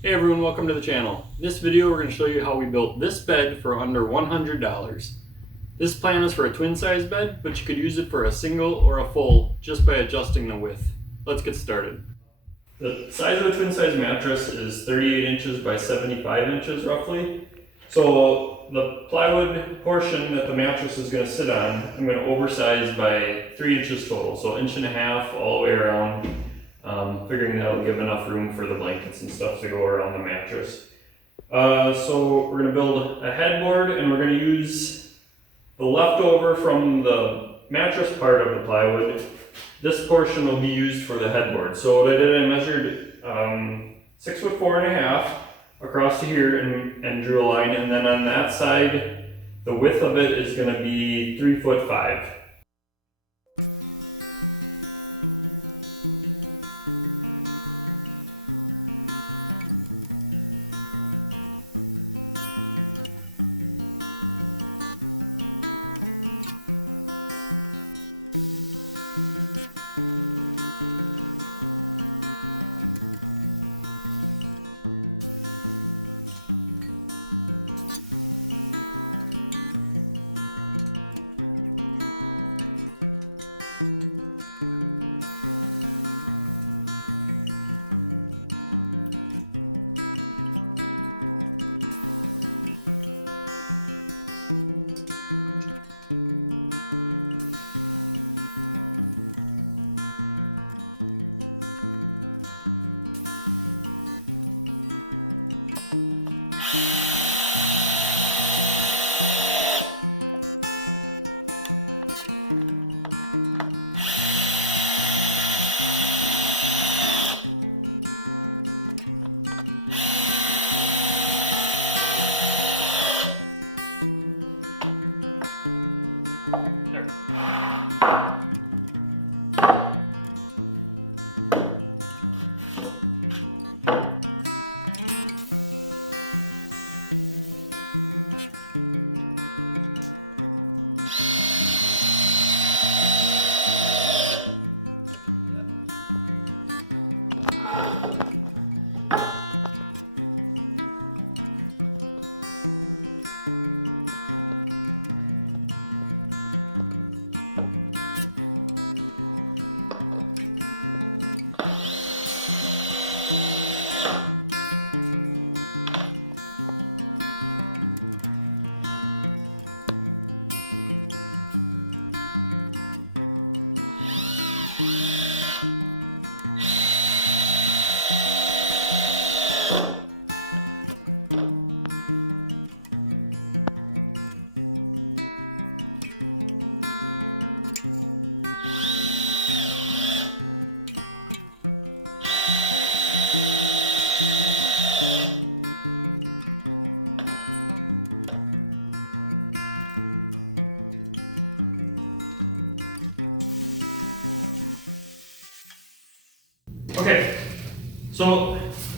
Hey everyone, welcome to the channel. In this video we're going to show you how we built this bed for under $100. This plan is for a twin size bed, but you could use it for a single or a full just by adjusting the width. Let's get started. The size of a twin size mattress is 38 inches by 75 inches roughly. So the plywood portion that the mattress is going to sit on, I'm going to oversize by 3 inches total, so 1.5 inches all the way around. Figuring that'll give enough room for the blankets and stuff to go around the mattress. So we're going to build a headboard, and we're going to use the leftover from the mattress part of the plywood. This portion will be used for the headboard. So what I did, I measured 6'4.5" across to here and drew a line, and then on that side, the width of it is going to be 3'5". Okay, so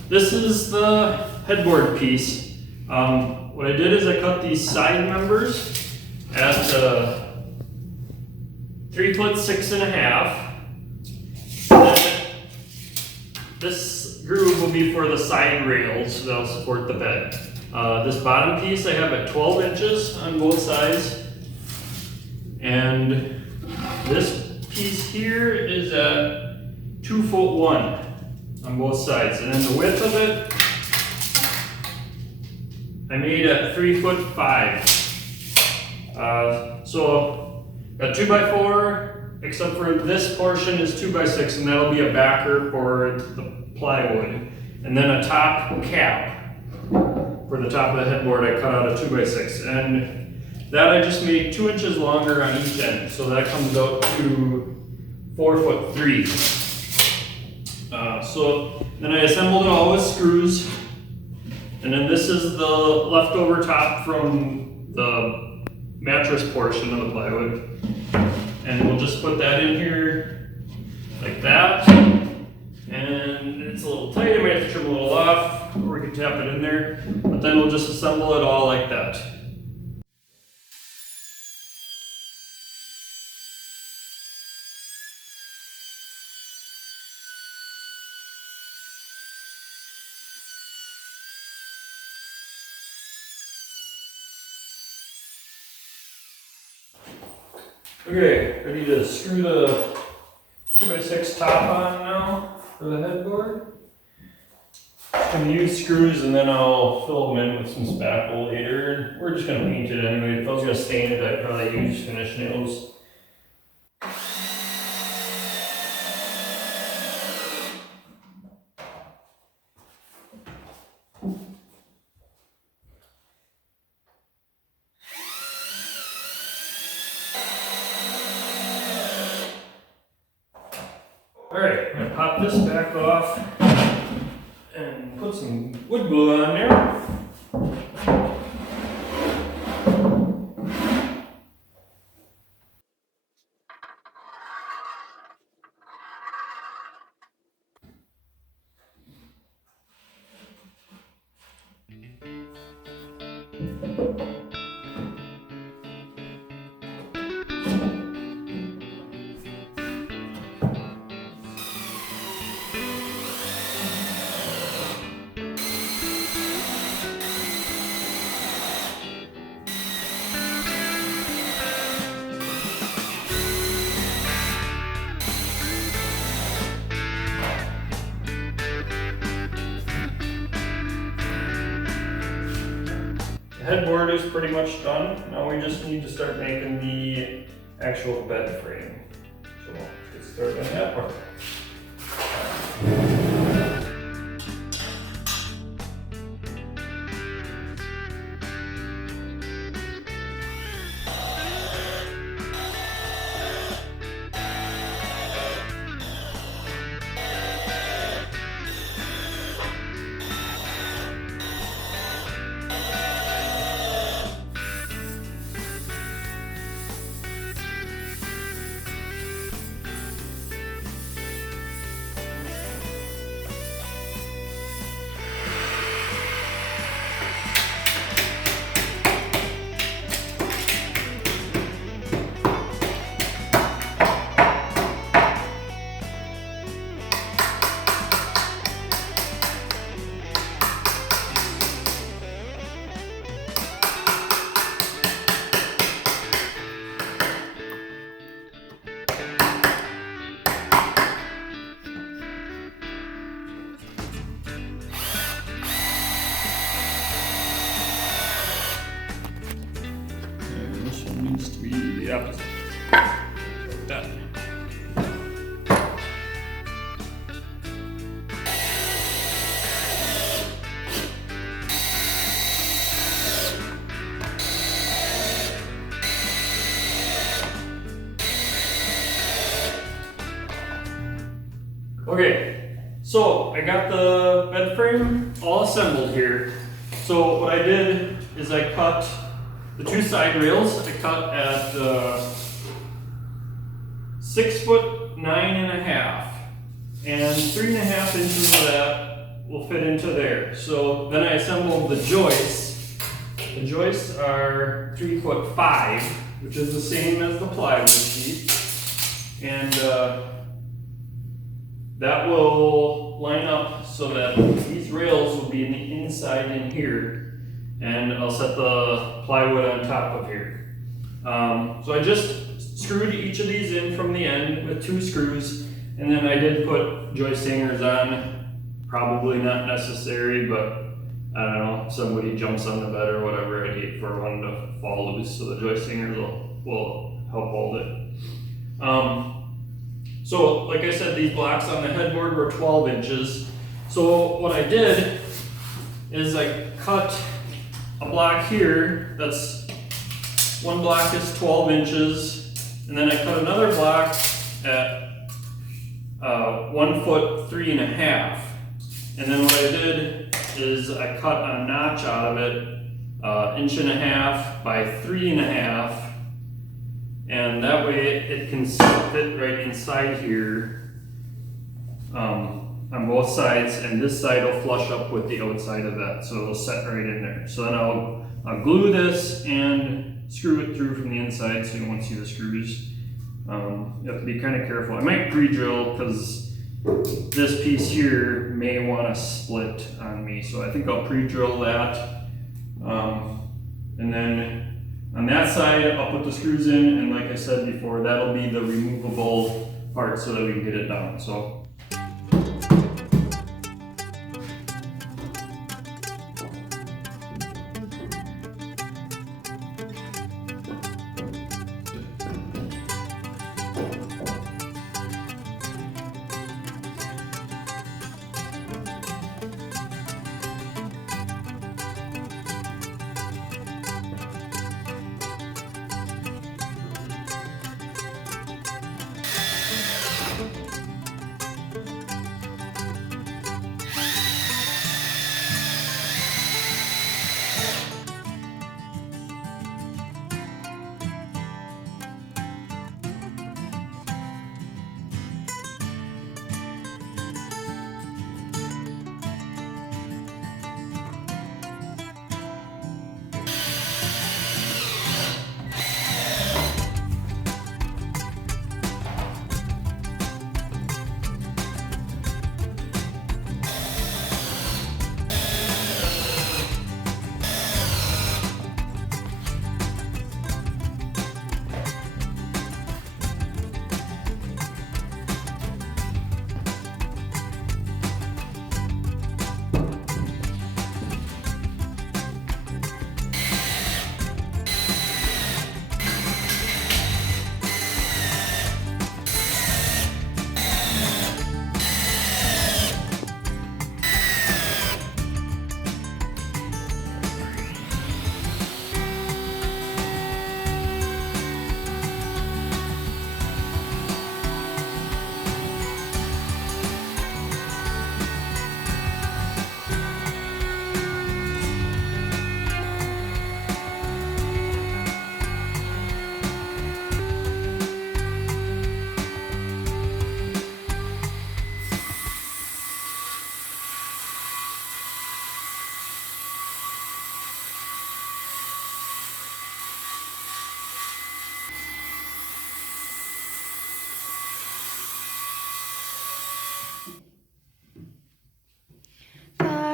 this is the headboard piece. What I did is I cut these side members at 3'6.5". This groove will be for the side rails that'll support the bed. This bottom piece I have at 12 inches on both sides, and this piece here is at 2'1" on both sides, and then the width of it I made at 3'5". So a 2x4, except for this portion is 2x6, and that'll be a backer for the plywood, and then a top cap for the top of the headboard. I cut out a 2x6, and that I just made 2 inches longer on each end, so that comes out to 4'3". So then I assembled it all with screws, and then this is the leftover top from the mattress portion of the plywood, and we'll just put that in here like that. And it's a little tight, I might have to trim a little off, or we can tap it in there, but then we'll just assemble it all like that. Okay, ready to screw the 2x6 top on now for the headboard. Just gonna use screws and then I'll fill them in with some spackle later. We're just gonna paint it anyway. If I was gonna stain it, I'd probably use finish nails. Alright, I'm gonna pop this back off and put some wood glue on there. The headboard is pretty much done. Now we just need to start making the actual bed frame. So let's get started on that part. Needs to be the opposite. Like that. Okay, so I got the bed frame all assembled here. So what I did is I cut the two side rails. I cut at 6 foot 9.5, and 3.5 inches of that will fit into there. So then I assembled the joists. The joists are 3 foot 5, which is the same as the plywood sheet, and that will line up so that these rails will be in the inside in here. And I'll set the plywood on top of here. So I just screwed each of these in from the end with 2 screws, and then I did put joist hangers on. Probably not necessary, but I don't know, if somebody jumps on the bed or whatever, I'd hate for one to fall loose, so the joist hangers will help hold it. So like I said, these blocks on the headboard were 12 inches. So what I did is I cut a block here, that's one block is 12 inches, and then I cut another block at 1 foot 3.5. And then what I did is I cut a notch out of it, 1.5 inches by 3.5, and that way it can fit right inside here on both sides, and this side will flush up with the outside of that, so it'll set right in there. So then I'll glue this and screw it through from the inside so you won't see the screws. You have to be kind of careful. I might pre-drill because this piece here may want to split on me, so I think I'll pre-drill that. And then On that side, I'll put the screws in, and like I said before, that'll be the removable part so that we can get it down. So.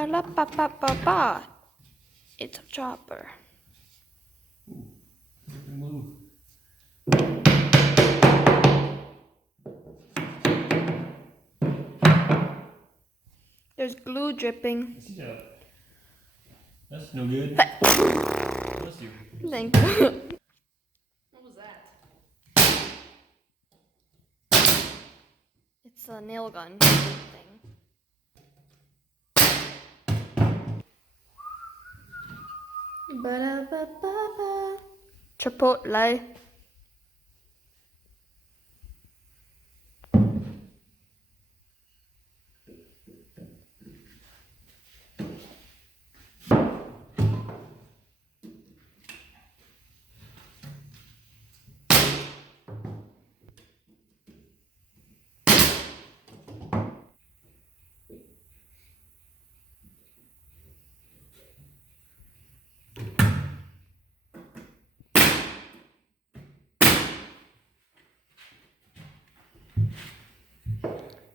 La pa pa pa pa. It's a chopper. There's glue dripping. Yeah. That's no good. Bless you. Thank you. What was that? It's a nail gun thing. Ba-da-ba-ba-ba. Chipotle.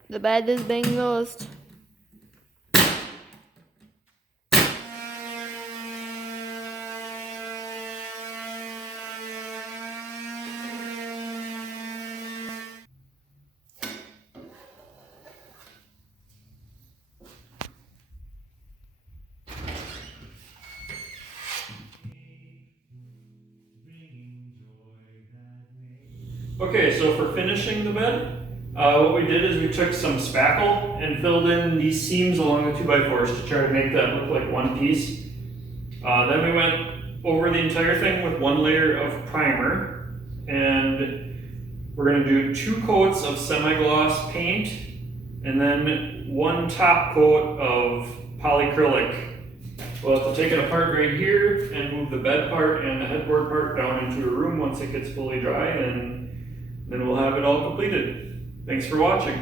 The bed is being used. Okay, so for finishing the bed, what we did is we took some spackle and filled in these seams along the 2x4s to try to make that look like one piece. Then we went over the entire thing with one layer of primer, and we're going to do 2 coats of semi-gloss paint and then 1 top coat of polyacrylic. We'll have to take it apart right here and move the bed part and the headboard part down into a room once it gets fully dry, and then we'll have it all completed. Thanks for watching.